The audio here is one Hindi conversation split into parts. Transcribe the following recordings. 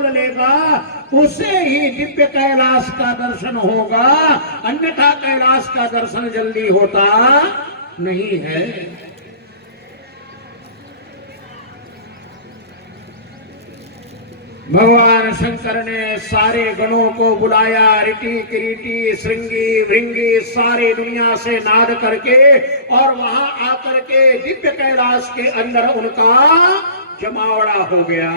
खोल लेगा उसे ही दिव्य कैलाश का दर्शन होगा, अन्यथा कैलाश का दर्शन जल्दी होता नहीं है। भगवान शंकर ने सारे गणों को बुलाया, ऋटि किरीटी श्रृंगी भृंगी सारी दुनिया से नाद करके और वहां आकर के दिव्य कैलाश के अंदर उनका जमावड़ा हो गया।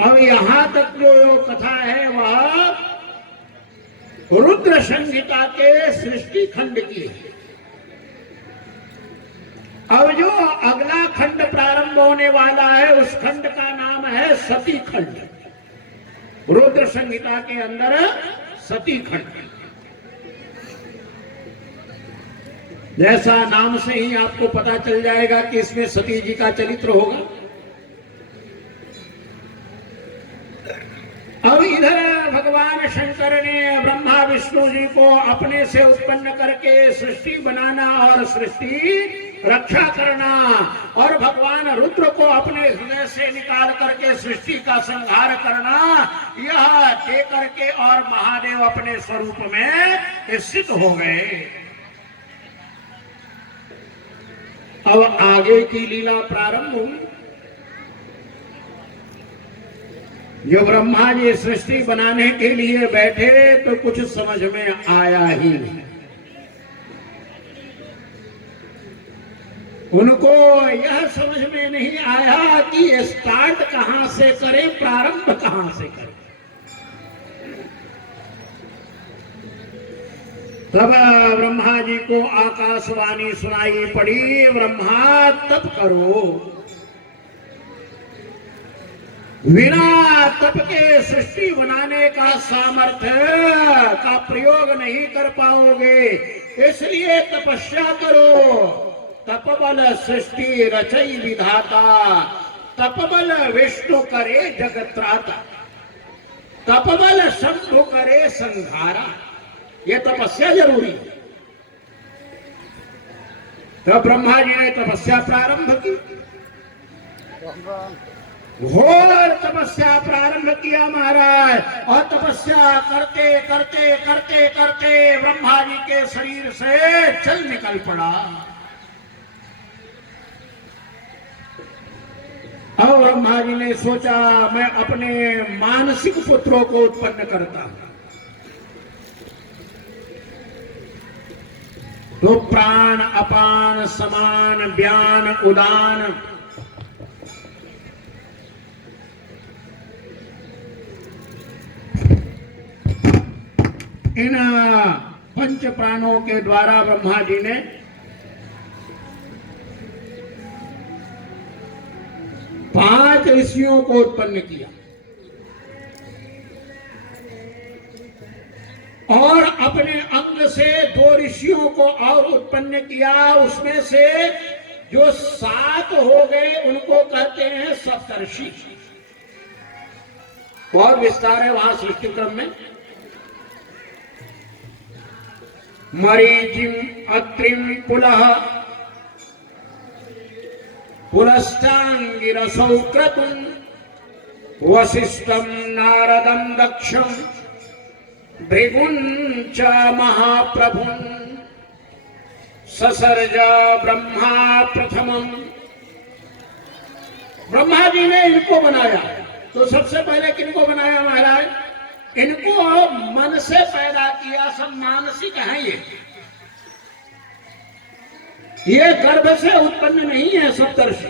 अब यहां तक जो कथा है वह रुद्र संहिता के सृष्टि खंड की है। अब जो अगला खंड प्रारंभ होने वाला है उस खंड का नाम है सती खंड। रुद्र संहिता के अंदर सती खंड। जैसा नाम से ही आपको पता चल जाएगा कि इसमें सती जी का चरित्र होगा। अब इधर भगवान शंकर ने ब्रह्मा विष्णु जी को अपने से उत्पन्न करके सृष्टि बनाना और सृष्टि रक्षा करना, और भगवान रुद्र को अपने हृदय से निकाल करके सृष्टि का संहार करना, यह दे करके और महादेव अपने स्वरूप में स्थित हो गए। अब आगे की लीला प्रारंभ हुई। जो ब्रह्मा जी सृष्टि बनाने के लिए बैठे तो कुछ समझ में आया ही नहीं। उनको यह समझ में नहीं आया कि स्टार्ट कहां से करें, प्रारंभ कहां से करें। तब ब्रह्मा जी को आकाशवाणी सुनाई पड़ी, ब्रह्मा तप करो, बिना तप के सृष्टि बनाने का सामर्थ्य का प्रयोग नहीं कर पाओगे, इसलिए तपस्या करो। तपबल सृष्टि रचई विधाता, तपबल विष्णु करे जगत्राता, तपबल शंभु करे संहारा। ये तपस्या जरूरी है। तो ब्रह्मा जी ने तपस्या प्रारंभ की, घोर तपस्या प्रारंभ किया महाराज। और तपस्या करते करते करते करते ब्रह्मा जी के शरीर से जल निकल पड़ा। अब ब्रह्मा जी ने सोचा मैं अपने मानसिक पुत्रों को उत्पन्न करता हूं। तो प्राण अपान समान व्यान उदान, इन पंच प्राणों के द्वारा ब्रह्मा जी ने पांच ऋषियों को उत्पन्न किया और अपने अंग से दो ऋषियों को और उत्पन्न किया। उसमें से जो 7 हो गए उनको कहते हैं सप्तर्षि। और विस्तार है वहां सृष्टि क्रम में। मरीचिम अत्रिम पुलह पुलस्तांगिरसौ क्रतुम् वसिष्ठं नारदं दक्षं भृगुञ्च महाप्रभुं ससर्ज ब्रह्मा प्रथमम्। ब्रह्मा जी ने इनको बनाया। तो सबसे पहले किनको बनाया महाराज? इनको मन से पैदा किया। सब मानसिक हैं ये गर्भ से उत्पन्न नहीं है सप्तर्षि।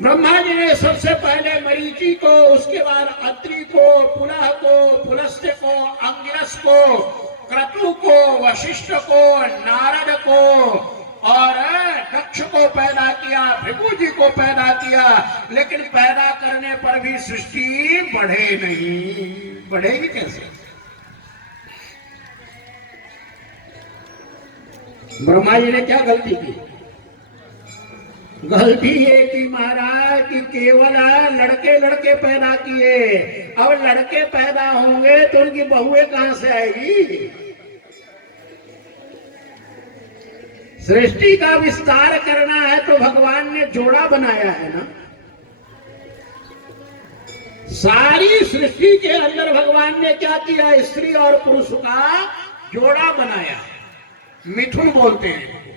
ब्रह्मा जी ने सबसे पहले मरीचि को, उसके बाद अत्रि को, पुलह को, पुलस्त्य को, अंगिरस को, क्रतु को, वशिष्ठ को, नारद को और दक्ष को पैदा किया, भृगु जी को पैदा किया। लेकिन पैदा करने पर भी सृष्टि बढ़े नहीं। बढ़ेगी कैसे? ब्रह्मा जी ने क्या गलती की? गलती ये की महाराज कि केवल लड़के लड़के पैदा किए। अब लड़के पैदा होंगे तो उनकी बहुएं कहां से आएगी? सृष्टि का विस्तार करना है तो भगवान ने जोड़ा बनाया है ना। सारी सृष्टि के अंदर भगवान ने क्या किया, स्त्री और पुरुष का जोड़ा बनाया। मिथुन बोलते हैं,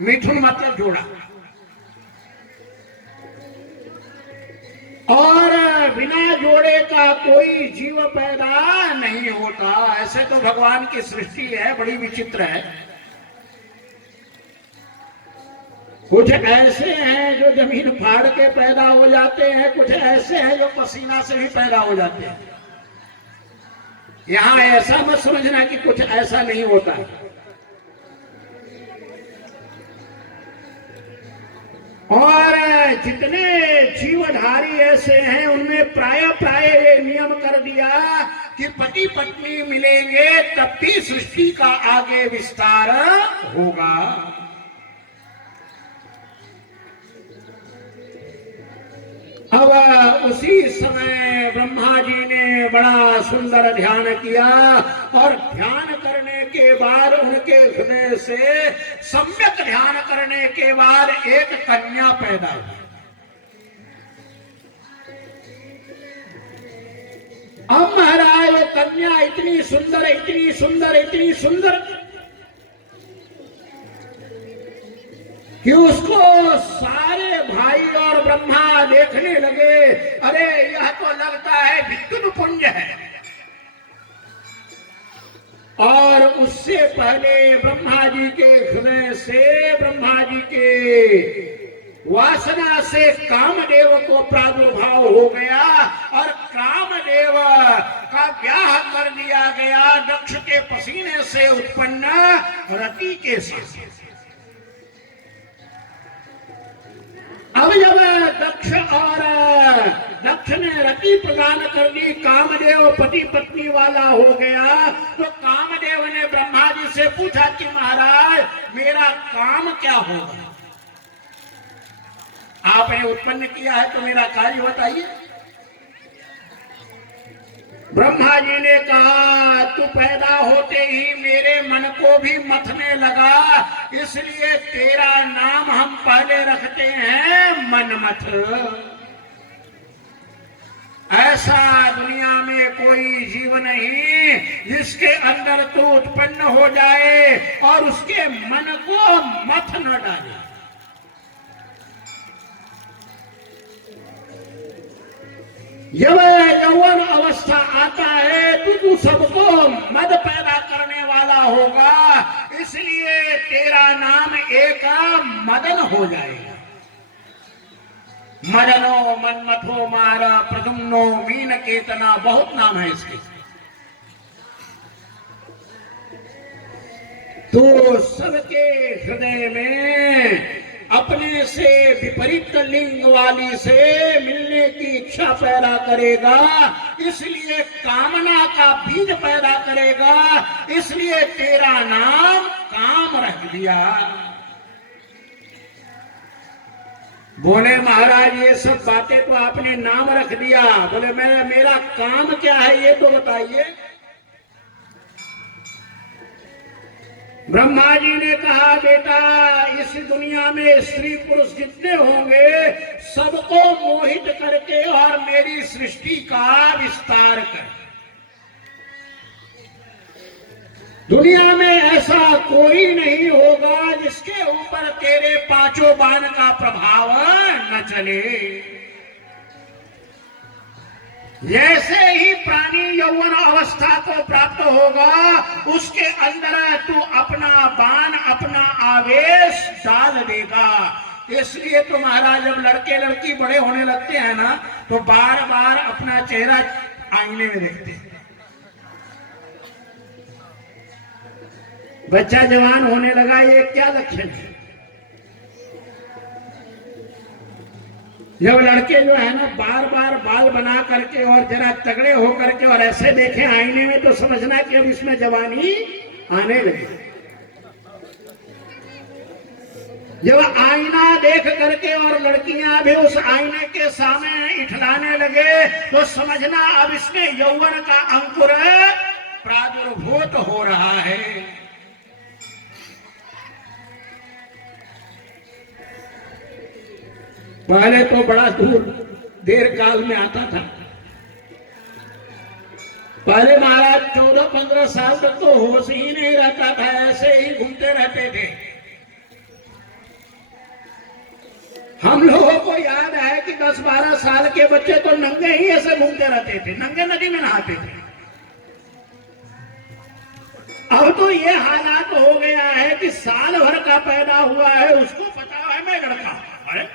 मिथुन मतलब जोड़ा। और बिना जोड़े का कोई जीव पैदा नहीं होता। ऐसे तो भगवान की सृष्टि है, बड़ी विचित्र है। कुछ ऐसे हैं जो जमीन फाड़ के पैदा हो जाते हैं, कुछ ऐसे हैं जो पसीना से भी पैदा हो जाते हैं। यहां ऐसा मत समझना कि कुछ ऐसा नहीं होता। और जितने जीवधारी ऐसे हैं उनमें प्राय ये नियम कर दिया कि पति पत्नी मिलेंगे तब भी सृष्टि का आगे विस्तार होगा। अब उसी समय ब्रह्मा जी ने बड़ा सुंदर ध्यान किया और ध्यान करने के बाद उनके हृदय से सम्यक ध्यान करने के बाद एक कन्या पैदा हुई। अब महाराज वो कन्या इतनी सुंदर, इतनी सुंदर, इतनी सुंदर कि उसको सारे भाई और ब्रह्मा देखने लगे। अरे यह तो लगता है विद्युत पुंज है। और उससे पहले ब्रह्मा जी के हृदय से, ब्रह्मा जी के वासना से कामदेव को प्रादुर्भाव हो गया और कामदेव का ब्याह कर दिया गया दक्ष के पसीने से उत्पन्न रति के साथ। अब जब दक्ष ने रति प्रदान कर दी, कामदेव पति पत्नी वाला हो गया, तो कामदेव ने ब्रह्मा जी से पूछा कि महाराज मेरा काम क्या होगा? आपने उत्पन्न किया है तो मेरा कार्य बताइए। ब्रह्मा जी ने कहा तू पैदा होते ही मेरे मन को भी मथने लगा, इसलिए तेरा नाम हम पहले रखते हैं मनमथ। ऐसा दुनिया में कोई जीव नहीं जिसके अंदर तू उत्पन्न हो जाए और उसके मन को मथ न डाले। जब यौवन अवस्था आता है तो तू सबको मद पैदा करने वाला होगा, इसलिए तेरा नाम एक मदन हो जाएगा। मदनो मनमथो मारा प्रदुम्नो मीन केतना, बहुत नाम है इसके। तो सबके हृदय में अपने से विपरीत लिंग वाली से मिलने की इच्छा पैदा करेगा, इसलिए कामना का बीज पैदा करेगा, इसलिए तेरा नाम काम रख दिया। बोले महाराज ये सब बातें तो आपने नाम रख दिया, बोले मेरा काम क्या है ये तो बताइए। ब्रह्मा जी ने कहा बेटा इस दुनिया में स्त्री पुरुष जितने होंगे सबको मोहित करके और मेरी सृष्टि का विस्तार कर। दुनिया में ऐसा कोई नहीं होगा जिसके ऊपर तेरे पांचों बाण का प्रभाव न चले। जैसे ही प्राणी यौवन अवस्था को प्राप्त होगा उसके अंदर तू अपना बाण, अपना आवेश डाल देगा। इसलिए तो महाराज जब लड़के लड़की बड़े होने लगते हैं ना तो बार बार अपना चेहरा आईने में देखते हैं। बच्चा जवान होने लगा ये क्या लक्षण है? जब लड़के जो है ना बार बार बाल बना करके और जरा तगड़े हो करके और ऐसे देखे आईने में तो समझना कि अब इसमें जवानी आने लगी। जब आईना देख करके और लड़कियां भी उस आईने के सामने इठलाने लगे तो समझना अब इसमें यौवन का अंकुर प्रादुर्भूत हो रहा है। पहले तो बड़ा दूर देर काल में आता था। पहले महाराज 14-15 साल तक तो होश ही नहीं रहता था, ऐसे ही घूमते रहते थे। हम लोगों को याद है कि 10-12 साल के बच्चे तो नंगे ही ऐसे घूमते रहते थे, नंगे नदी में नहाते थे। अब तो ये हालात हो गया है कि साल भर का पैदा हुआ है उसको पता है मैं लड़का हूं। अरे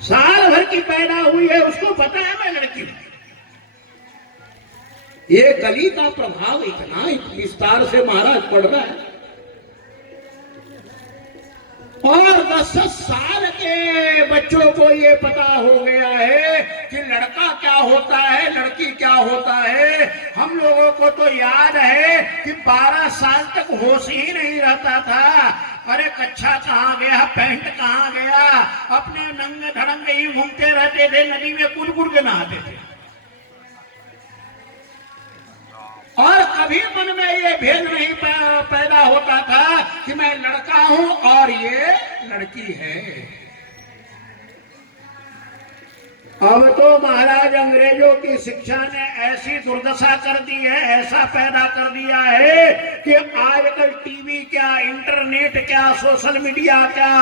साल भर की पैदा हुई है उसको पता है मैं लड़की हूं। ये कली का प्रभाव इतना विस्तार से महाराज पड़ रहा है। और 10 साल के बच्चों को ये पता हो गया है कि लड़का क्या होता है, लड़की क्या होता है। हम लोगों को तो याद है कि 12 साल तक होश ही नहीं रहता था। अरे कच्छा कहाँ गया, पैंट कहाँ गया, अपने नंगे धड़ंगे ही घूमते रहते थे, नदी में कूद के नहाते थे। और कभी मन में ये भेद नहीं पैदा होता था कि मैं लड़का हूं और ये लड़की है। अब तो महाराज अंग्रेजों की शिक्षा ने ऐसी दुर्दशा कर दी है, ऐसा पैदा कर दिया है कि आजकल टीवी क्या, इंटरनेट क्या, सोशल मीडिया क्या,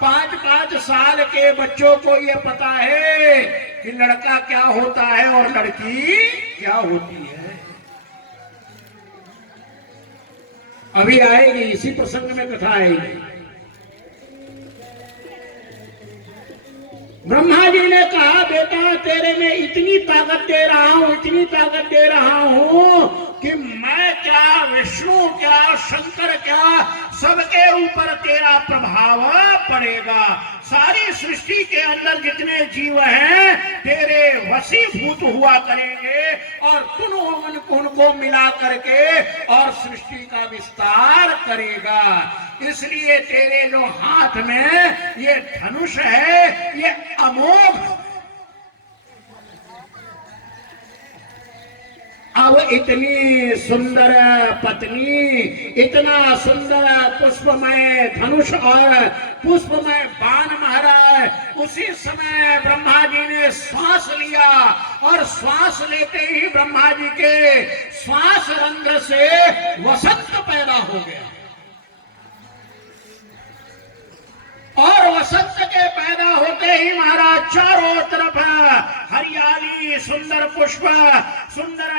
5-5 साल के बच्चों को ये पता है कि लड़का क्या होता है और लड़की क्या होती है। अभी आएगी, इसी प्रसंग में कथा आएगी। ब्रह्मा जी ने कहा बेटा तेरे में इतनी ताकत दे रहा हूं, इतनी ताकत दे रहा हूं कि मैं क्या, विष्णु क्या, शंकर क्या, सबके ऊपर तेरा प्रभाव पड़ेगा। सारी सृष्टि के अंदर जितने जीव हैं तेरे वशीभूत हुआ करेंगे और तुम उनको मिला करके और सृष्टि का विस्तार करेगा। इसलिए तेरे जो हाथ में ये धनुष है ये अमोघ। अब इतनी सुंदर पत्नी, इतना सुंदर पुष्पमय धनुष और पुष्पमय बाण महाराज। उसी समय ब्रह्मा जी ने श्वास लिया और श्वास लेते ही ब्रह्मा जी के श्वास रंध्र से वसंत पैदा हो गया। और वसंत के पैदा होते ही महाराज चारों तरफ हरियाली, सुंदर पुष्प, सुंदर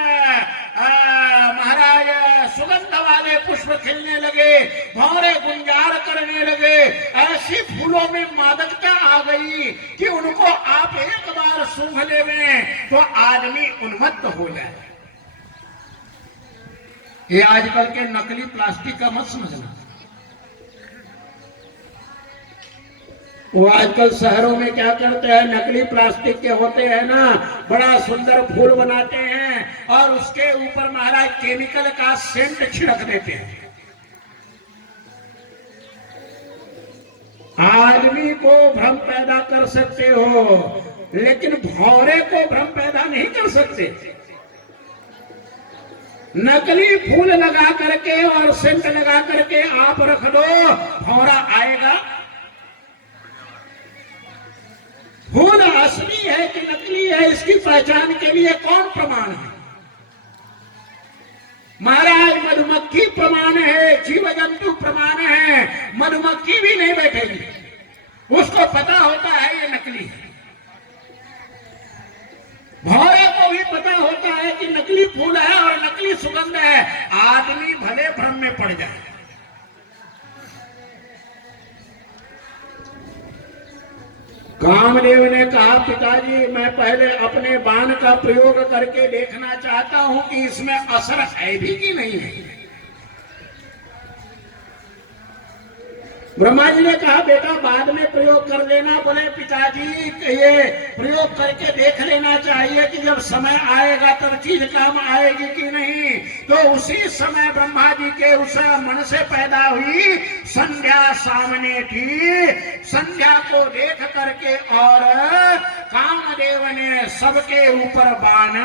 महाराज सुगंध वाले पुष्प खिलने लगे, भौरे गुंजार करने लगे। ऐसी फूलों में मादकता आ गई कि उनको आप एक बार सूंघ लेवे तो आदमी उन्मत्त हो जाए। ये आजकल के नकली प्लास्टिक का मत समझना। वो आजकल शहरों में क्या करते हैं, नकली प्लास्टिक के होते हैं ना, बड़ा सुंदर फूल बनाते हैं और उसके ऊपर महाराज केमिकल का सेंट छिड़क देते हैं। आदमी को भ्रम पैदा कर सकते हो लेकिन भौरे को भ्रम पैदा नहीं कर सकते। नकली फूल लगा करके और सेंट लगा करके आप रख दो, भौरा आएगा? फूल असली है कि नकली है इसकी पहचान के लिए कौन प्रमाण है? महाराज मधुमक्खी प्रमाण है, जीव जंतु प्रमाण है। मधुमक्खी भी नहीं बैठेगी, उसको पता होता है ये नकली है। भौरे को भी पता होता है कि नकली फूल है और नकली सुगंध है। आदमी भले भ्रम में पड़ जाए। कामदेव ने कहा पिताजी मैं पहले अपने बाण का प्रयोग करके देखना चाहता हूं कि इसमें असर है भी कि नहीं है। ब्रह्मा जी ने कहा बेटा बाद में प्रयोग कर लेना। बोले पिताजी ये प्रयोग करके देख लेना चाहिए कि जब समय आएगा तब चीज काम आएगी कि नहीं। तो उसी समय ब्रह्मा जी के उस मन से पैदा हुई संध्या सामने थी। संध्या को देख करके और कामदेव ने सबके ऊपर बाण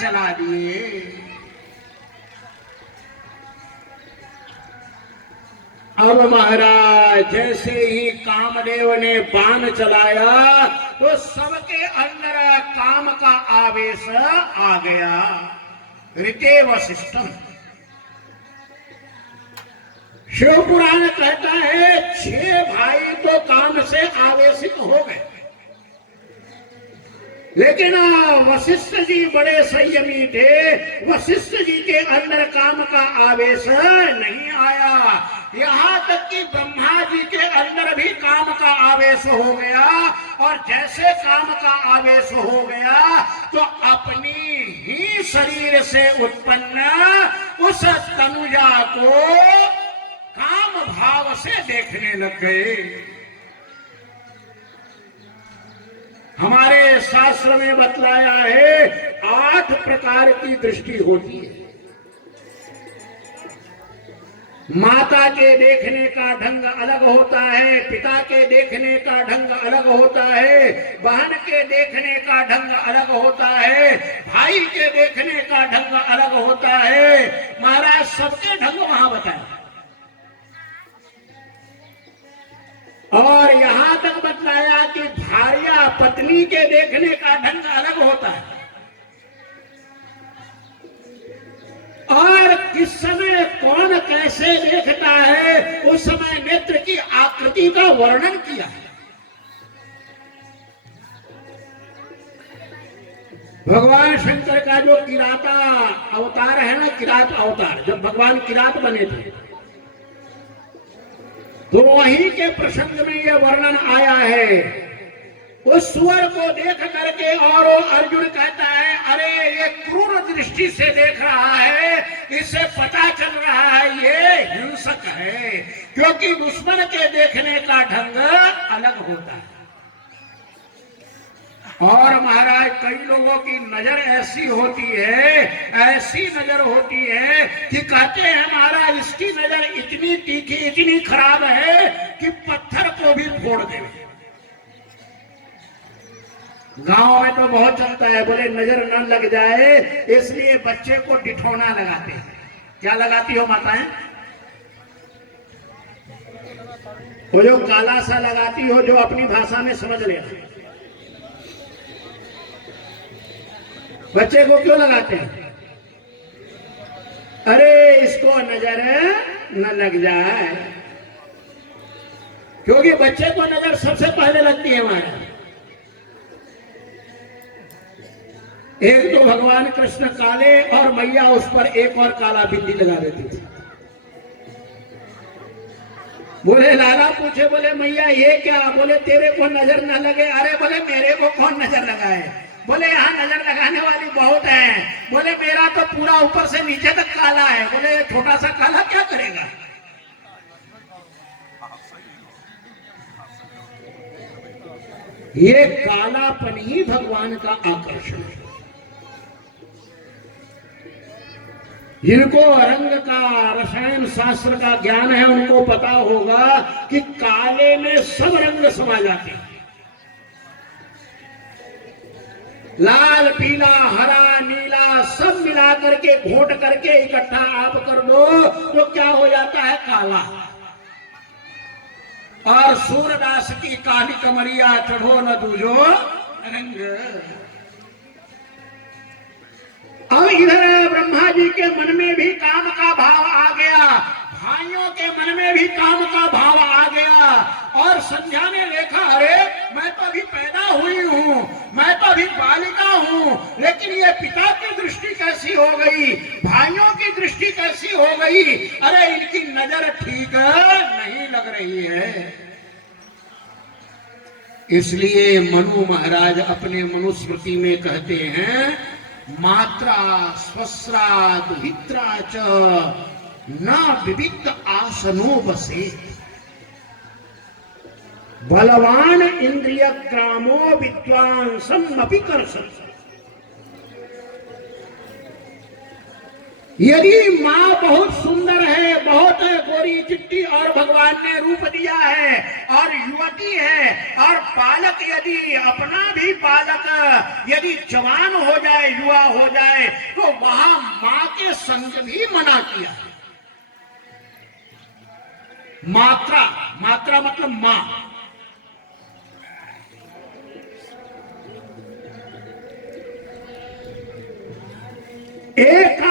चला दिए। अब महाराज जैसे ही कामदेव ने बाण चलाया तो सबके अंदर काम का आवेश आ गया। ऋते वशिष्ठम, शिव पुराण कहता है 6 भाई तो काम से आवेशित हो गए, लेकिन वशिष्ठ जी बड़े संयमी थे। वशिष्ठ जी के अंदर काम का आवेश नहीं आया। यहाँ तक कि ब्रह्मा जी के अंदर भी काम का आवेश हो गया, और जैसे काम का आवेश हो गया तो अपनी ही शरीर से उत्पन्न उस तनुजा को काम भाव से देखने लग गए। हमारे शास्त्र में बतलाया है 8 प्रकार की दृष्टि होती है। माता के देखने का ढंग अलग होता है, पिता के देखने का ढंग अलग होता है, बहन के देखने का ढंग अलग होता है, भाई के देखने का ढंग अलग होता है। महाराज सबके ढंग वहां बताए, और यहां तक बतलाया कि भार्या पत्नी के देखने का ढंग अलग होता है, और किस समय कौन कैसे देखता है उस समय नेत्र की आकृति का वर्णन किया है। भगवान शंकर का जो किराता अवतार है ना, किरात अवतार, जब भगवान किरात बने थे तो वहीं के प्रसंग में यह वर्णन आया है। उस सुअर को देख करके और अर्जुन कहता है, अरे ये क्रूर दृष्टि से देख रहा है, इससे पता चल रहा है ये हिंसक है, क्योंकि दुश्मन के देखने का ढंग अलग होता है। और महाराज कई लोगों की नजर ऐसी होती है, ऐसी नजर होती है कि कहते हैं महाराज इसकी नजर इतनी तीखी, इतनी खराब है कि पत्थर को भी फोड़ देवे। गांव में तो बहुत चलता है, बोले नजर न लग जाए इसलिए बच्चे को डिठौना लगाते हैं। क्या लगाती हो माताएं? वो जो काला सा लगाती हो, जो अपनी भाषा में समझ लेना। बच्चे को क्यों लगाते हैं? अरे इसको नजर न लग जाए, क्योंकि बच्चे को नजर सबसे पहले लगती है हमारे। एक तो भगवान कृष्ण काले और मैया उस पर एक और काला बिंदी लगा देती थी। बोले लाला पूछे, बोले मैया ये क्या? बोले तेरे को नजर न लगे। अरे बोले मेरे को कौन नजर लगाए? बोले यहाँ नजर लगाने वाली बहुत है। बोले मेरा तो पूरा ऊपर से नीचे तक काला है। बोले छोटा सा काला क्या करेगा? ये कालापन ही भगवान का आकर्षण है। जिनको रंग का, रसायन शास्त्र का ज्ञान है उनको पता होगा कि काले में सब रंग समा जाते हैं। लाल, पीला, हरा, नीला सब मिला करके घोट करके इकट्ठा आप कर दो तो क्या हो जाता है? काला। और सूरदास की काली कमरिया चढ़ो न दूजो रंग। अब इधर ब्रह्मा जी के मन में भी काम का भाव आ गया, भाइयों के मन में भी काम का भाव आ गया, और संध्या ने देखा अरे मैं तो अभी पैदा हुई हूँ, मैं तो अभी बालिका हूँ, लेकिन ये पिता की दृष्टि कैसी हो गई, भाइयों की दृष्टि कैसी हो गई? अरे इनकी नजर ठीक नहीं लग रही है। इसलिए मनु महाराज अपने मनुस्मृति में कहते हैं, मात्रा स्वस्रा दुहित्रा च न विविक्त आसनो बसे, बलवान इंद्रिय ग्रामो विद्वान समपि कर्षति। यदि माँ बहुत सुंदर है, बहुत गोरी चिट्टी और भगवान ने रूप दिया है और युवती है, और बालक यदि अपना भी बालक यदि जवान हो जाए, युवा हो जाए, तो वहां माँ के संग भी मना किया। मात्रा, मात्रा मतलब मां। एक